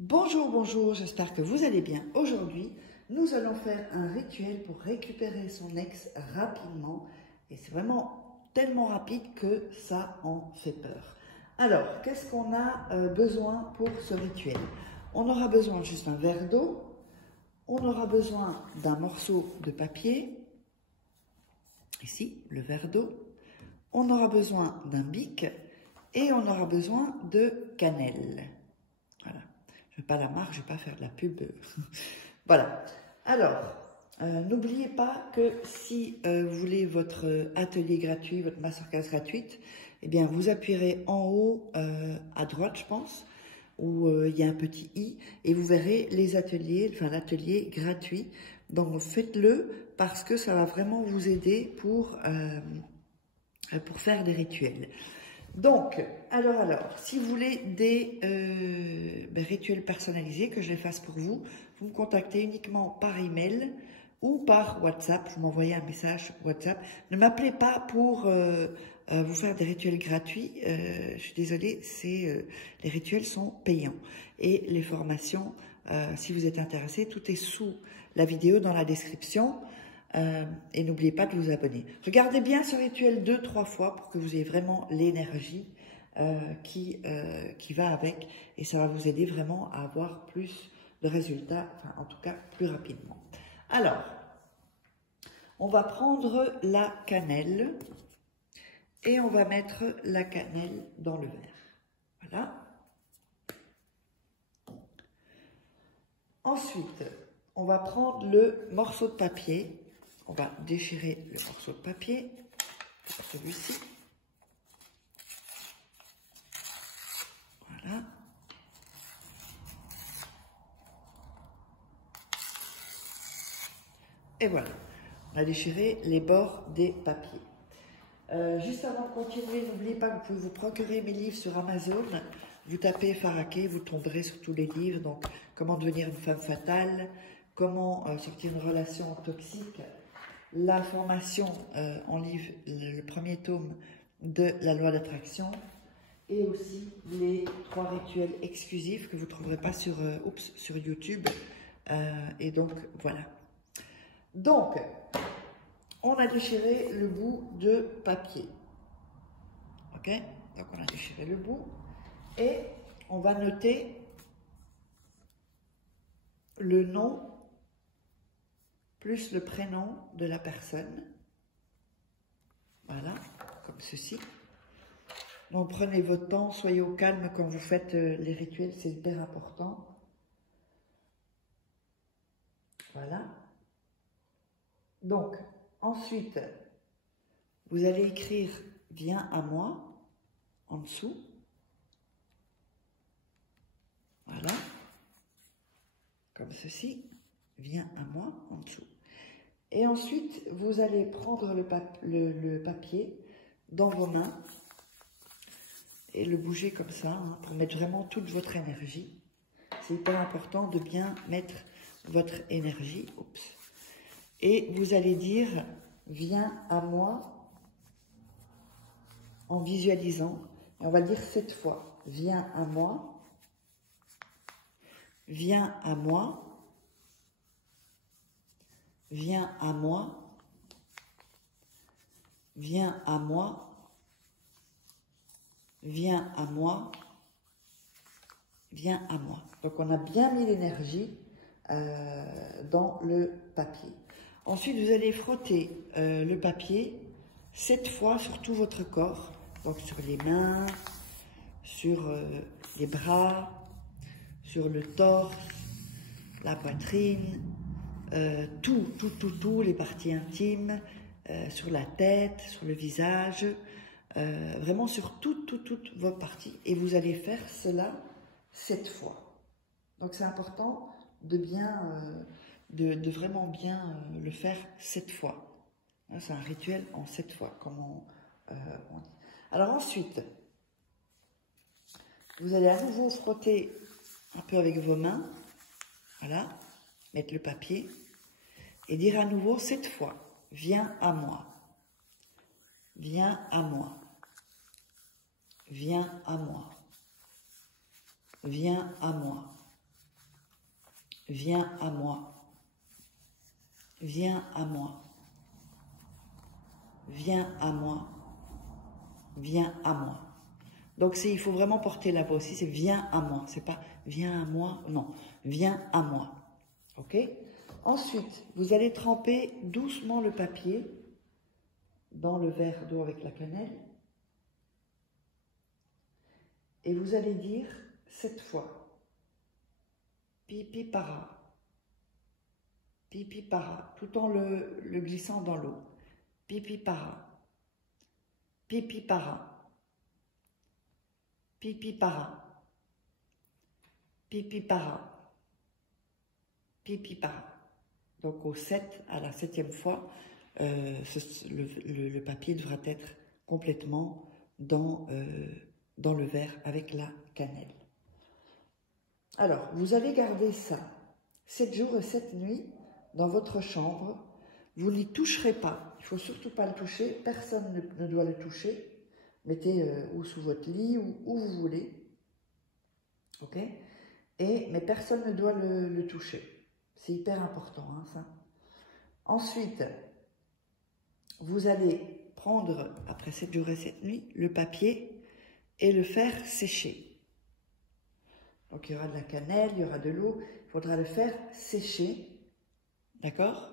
Bonjour, bonjour, j'espère que vous allez bien. Aujourd'hui, nous allons faire un rituel pour récupérer son ex rapidement. Et c'est vraiment tellement rapide que ça en fait peur. Alors, qu'est-ce qu'on a besoin pour ce rituel? On aura besoin juste d'un verre d'eau. On aura besoin d'un morceau de papier. Ici, le verre d'eau. On aura besoin d'un bic. Et on aura besoin de cannelle. Voilà. Je ne veux pas la marque, je ne vais pas faire de la pub. Voilà. Alors, n'oubliez pas que si vous voulez votre atelier gratuit, votre masterclass gratuite, eh bien, vous appuierez en haut à droite, je pense, où il y a un petit i, et vous verrez les ateliers, enfin l'atelier gratuit. Donc, faites-le parce que ça va vraiment vous aider pour faire des rituels. Donc, alors, si vous voulez des rituels personnalisés, que je les fasse pour vous, vous me contactez uniquement par email ou par WhatsApp. Vous m'envoyez un message WhatsApp. Ne m'appelez pas pour vous faire des rituels gratuits. Je suis désolée, les rituels sont payants. Et les formations, si vous êtes intéressé, tout est sous la vidéo dans la description. Et n'oubliez pas de vous abonner. Regardez bien ce rituel 2-3 fois pour que vous ayez vraiment l'énergie qui va avec. Et ça va vous aider vraiment à avoir plus de résultats, enfin en tout cas plus rapidement. Alors, on va prendre la cannelle et on va mettre la cannelle dans le verre. Voilà. Ensuite, on va prendre le morceau de papier. On va déchirer le morceau de papier, celui-ci. Voilà. Et voilà, on a déchiré les bords des papiers. Juste avant de continuer, n'oubliez pas que vous pouvez vous procurer mes livres sur Amazon. Vous tapez Faraké, vous tomberez sur tous les livres. Donc, comment devenir une femme fatale, comment sortir une relation toxique, la formation en livre, le premier tome de la loi d'attraction, et aussi les 3 rituels exclusifs que vous ne trouverez pas sur YouTube. Et donc, voilà. Donc, on a déchiré le bout de papier. Ok? Donc, on a déchiré le bout. Et on va noter le nom plus le prénom de la personne. Voilà, comme ceci. Donc, prenez votre temps, soyez au calme quand vous faites les rituels, c'est hyper important. Voilà. Donc, ensuite, vous allez écrire « Viens à moi » en dessous. Voilà. Comme ceci. « Viens à moi » en dessous. Et ensuite, vous allez prendre le papier dans vos mains et le bouger comme ça, hein, pour mettre vraiment toute votre énergie. C'est hyper important de bien mettre votre énergie. Oups. Et vous allez dire « Viens à moi » en visualisant. Et on va le dire 7 fois. « Viens à moi » « Viens à moi » « Viens à moi » « Viens à moi » « Viens à moi » « Viens à moi ». Donc, on a bien mis l'énergie dans le papier. Ensuite, vous allez frotter le papier 7 fois sur tout votre corps. Donc, sur les mains, sur les bras, sur le torse, la poitrine, tout, les parties intimes, sur la tête, sur le visage, vraiment sur toutes vos parties. Et vous allez faire cela 7 fois. Donc c'est important de de vraiment bien le faire 7 fois. C'est un rituel en 7 fois, comme on dit. Alors ensuite, vous allez à nouveau frotter un peu avec vos mains. Voilà, mettre le papier et dire à nouveau 7 fois, viens à moi, viens à moi, viens à moi, viens à moi, viens à moi, viens à moi, viens à moi, viens à moi. Donc il faut vraiment porter la voix aussi, c'est viens à moi, c'est pas viens à moi, non, viens à moi. Ok? Ensuite, vous allez tremper doucement le papier dans le verre d'eau avec la cannelle et vous allez dire 7 fois pipi para, tout en le glissant dans l'eau. Pipi para, pipi para, pipi para, pipi para, pipi para. Donc au 7, à la 7e fois, le papier devra être complètement dans le verre avec la cannelle. Alors, vous allez garder ça 7 jours et 7 nuits dans votre chambre. Vous n'y toucherez pas. Il ne faut surtout pas le toucher. Personne ne doit le toucher. Mettez ou sous votre lit ou où vous voulez. Ok? Mais personne ne doit le toucher. C'est hyper important, hein, ça. Ensuite, vous allez prendre, après 7 jours et 7 nuits, le papier et le faire sécher. Donc, il y aura de la cannelle, il y aura de l'eau. Il faudra le faire sécher. D'accord?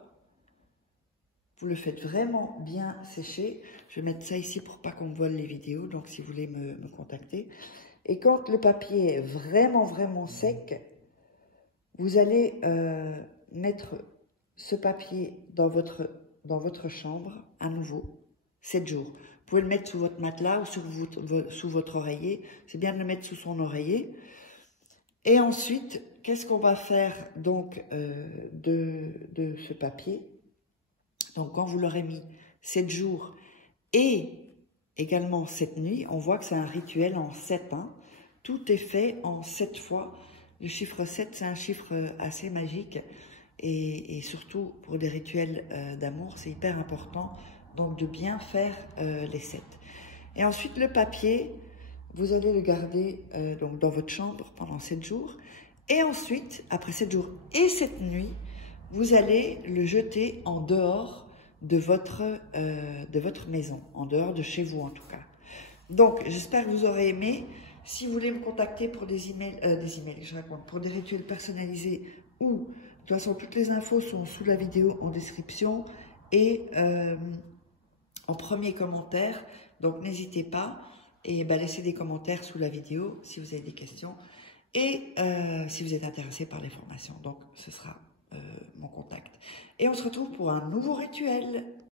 Vous le faites vraiment bien sécher. Je vais mettre ça ici pour pas qu'on me vole les vidéos. Donc, si vous voulez me contacter. Et quand le papier est vraiment, vraiment sec, vous allez mettre ce papier dans votre chambre à nouveau, 7 jours. Vous pouvez le mettre sous votre matelas ou sous votre oreiller. C'est bien de le mettre sous son oreiller. Et ensuite, qu'est-ce qu'on va faire donc de ce papier? Donc, quand vous l'aurez mis 7 jours et également 7 nuits, on voit que c'est un rituel en 7. Hein. Tout est fait en 7 fois. Le chiffre 7, c'est un chiffre assez magique. Et surtout, pour des rituels d'amour, c'est hyper important. Donc, de bien faire les 7. Et ensuite, le papier, vous allez le garder donc dans votre chambre pendant 7 jours. Et ensuite, après 7 jours et 7 nuits, vous allez le jeter en dehors de votre maison, en dehors de chez vous en tout cas. Donc, j'espère que vous aurez aimé. Si vous voulez me contacter pour des emails, pour des rituels personnalisés ou, de toute façon, toutes les infos sont sous la vidéo en description et en premier commentaire. Donc, n'hésitez pas et laissez des commentaires sous la vidéo si vous avez des questions et si vous êtes intéressé par les formations. Donc, ce sera mon contact. Et on se retrouve pour un nouveau rituel.